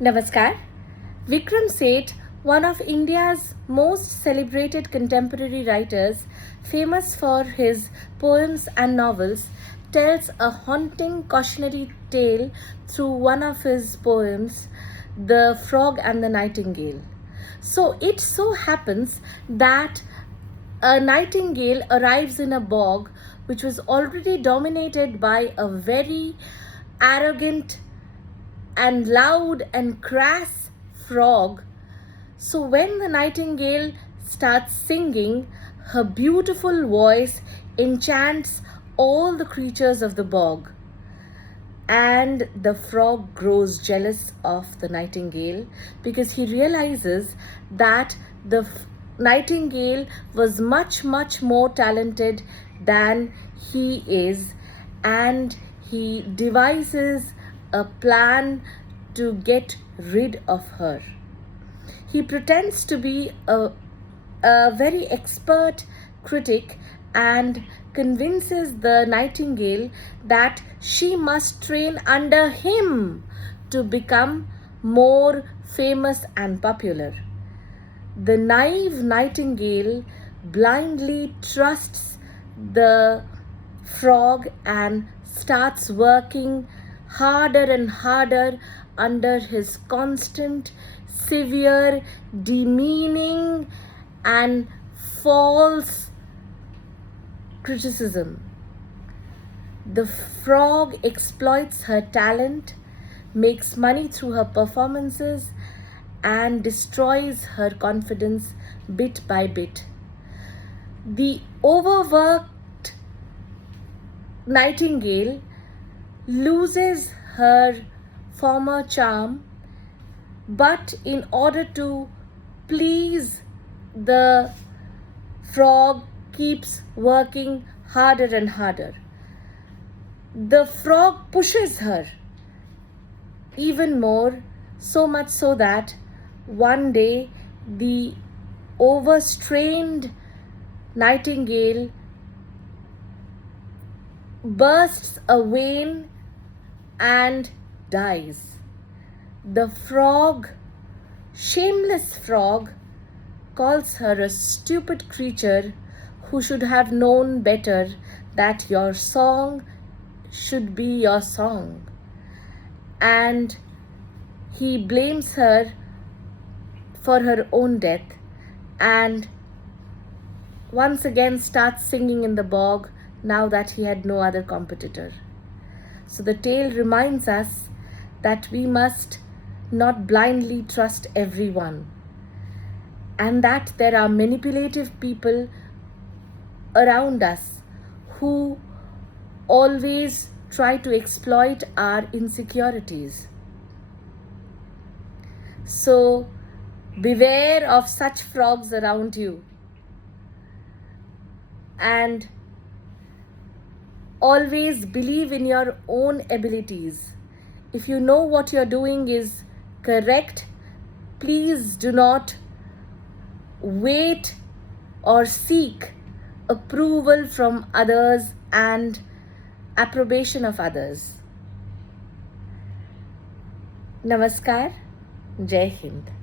Namaskar. Vikram Seth, one of India's most celebrated contemporary writers, famous for his poems and novels, tells a haunting cautionary tale through one of his poems, The Frog and the Nightingale. So it so happens that a nightingale arrives in a bog which was already dominated by a very arrogant and loud and crass frog. So when the nightingale starts singing, her beautiful voice enchants all the creatures of the bog. And the frog grows jealous of the nightingale because he realizes that the nightingale was much, much more talented than he is, and he devises a plan to get rid of her. He pretends to be a very expert critic and convinces the nightingale that she must train under him to become more famous and popular. The naive nightingale blindly trusts the frog and starts working harder and harder under his constant, severe, demeaning, and false criticism. The frog exploits her talent, makes money through her performances, and destroys her confidence bit by bit. The overworked nightingale loses her former charm, but in order to please the frog, keeps working harder and harder. The frog pushes her even more, so much so that one day the overstrained nightingale bursts a vein and dies. The frog, shameless frog, calls her a stupid creature who should have known better that your song should be your song. And he blames her for her own death and once again starts singing in the bog now that he had no other competitor. So the tale reminds us that we must not blindly trust everyone, and that there are manipulative people around us who always try to exploit our insecurities. So beware of such frogs around you, and always believe in your own abilities. If you know what you're doing is correct, please do not wait or seek approval from others and approbation of others. Namaskar. Jai Hind.